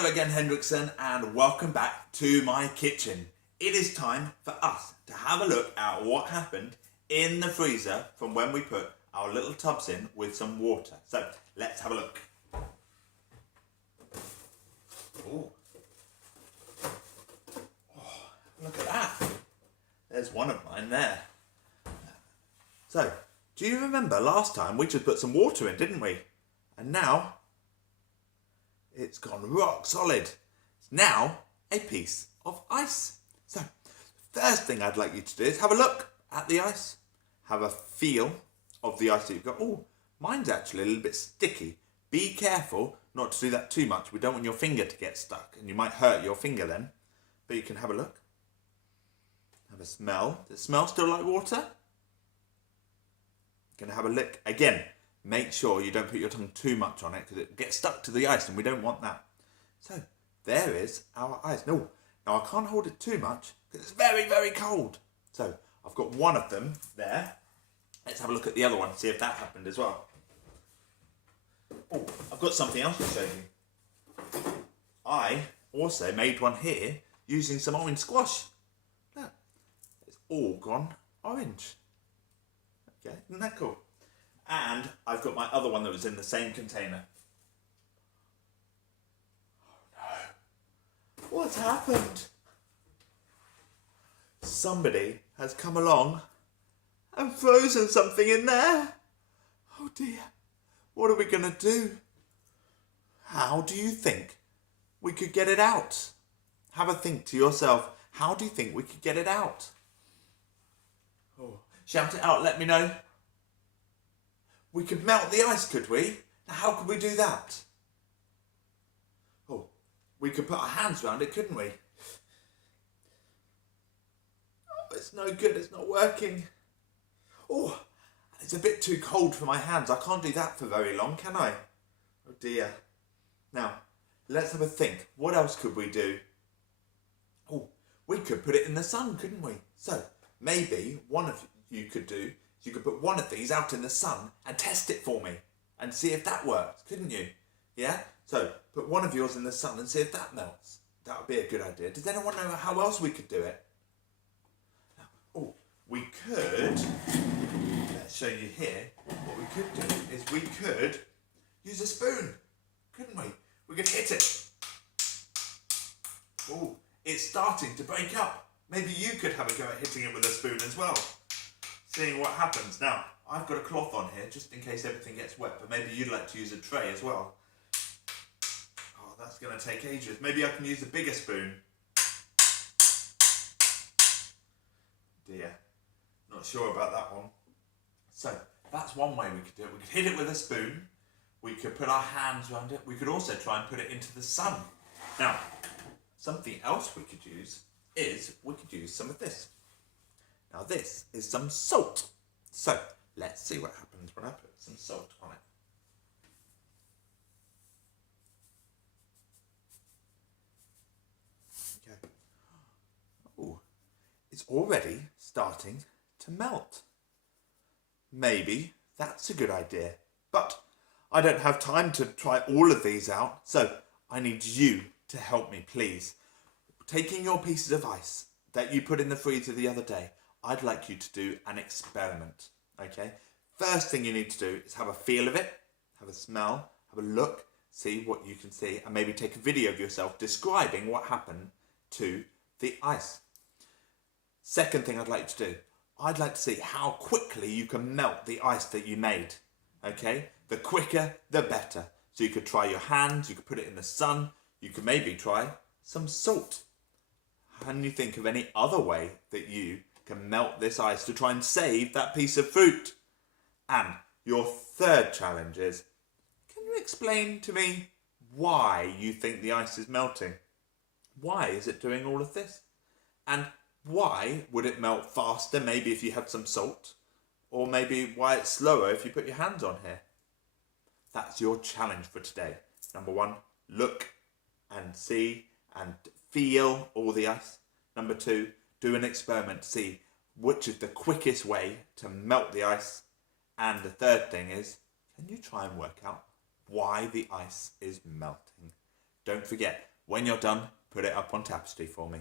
Hello again, Hendrickson, and welcome back to my kitchen. It is time for us to have a look at what happened in the freezer from when we put our little tubs in with some water. So let's have a look. Ooh. Oh, look at that. There's one of mine there. So, do you remember last time we just put some water in, didn't we? And now it's gone rock solid. It's now a piece of ice. So, the first thing I'd like you to do is have a look at the ice. Have a feel of the ice that you've got. Oh, mine's actually a little bit sticky. Be careful not to do that too much. We don't want your finger to get stuck and you might hurt your finger then. But you can have a look. Have a smell. Does it smell still like water? Going to have a lick again. Make sure you don't put your tongue too much on it because it gets stuck to the ice and we don't want that. So there is our ice. No, now I can't hold it too much because it's very, very cold. So I've got one of them there. Let's have a look at the other one and see if that happened as well. Oh, I've got something else to show you. I also made one here using some orange squash. Look, it's all gone orange. Okay, isn't that cool? And I've got my other one that was in the same container. Oh no. What's happened? Somebody has come along and frozen something in there. Oh dear. What are we going to do? How do you think we could get it out? Have a think to yourself. How do you think we could get it out? Oh, shout it out, let me know. We could melt the ice, could we? Now, how could we do that? Oh, we could put our hands around it, couldn't we? Oh, it's no good, it's not working. Oh, it's a bit too cold for my hands. I can't do that for very long, can I? Oh dear. Now, let's have a think. What else could we do? Oh, we could put it in the sun, couldn't we? So, maybe one of you could do, you could put one of these out in the sun and test it for me and see if that works, couldn't you? Yeah? So, put one of yours in the sun and see if that melts. That would be a good idea. Does anyone know how else we could do it? Oh, we could, let's show you here, what we could do is we could use a spoon, couldn't we? We could hit it. Oh, it's starting to break up. Maybe you could have a go at hitting it with a spoon as well. Seeing what happens. Now, I've got a cloth on here just in case everything gets wet, but maybe you'd like to use a tray as well. Oh, that's going to take ages. Maybe I can use a bigger spoon. Dear, not sure about that one. So, that's one way we could do it. We could hit it with a spoon. We could put our hands around it. We could also try and put it into the sun. Now, something else we could use is we could use some of this. Now this is some salt. So let's see what happens when I put some salt on it. Okay. Oh, it's already starting to melt. Maybe that's a good idea. But I don't have time to try all of these out, so I need you to help me, please. Taking your pieces of ice that you put in the freezer the other day, I'd like you to do an experiment, okay? First thing you need to do is have a feel of it, have a smell, have a look, see what you can see, and maybe take a video of yourself describing what happened to the ice. Second thing I'd like to do, I'd like to see how quickly you can melt the ice that you made, okay? The quicker, the better. So you could try your hands, you could put it in the sun, you could maybe try some salt. Can you think of any other way that you can melt this ice to try and save that piece of fruit? And your third challenge is, can you explain to me why you think the ice is melting? Why is it doing all of this? And why would it melt faster maybe if you had some salt? Or maybe why it's slower if you put your hands on here? That's your challenge for today. Number one, look and see and feel all the ice. Number two, do an experiment to see which is the quickest way to melt the ice. And the third thing is, can you try and work out why the ice is melting? Don't forget, When you're done, put it up on tapestry for me.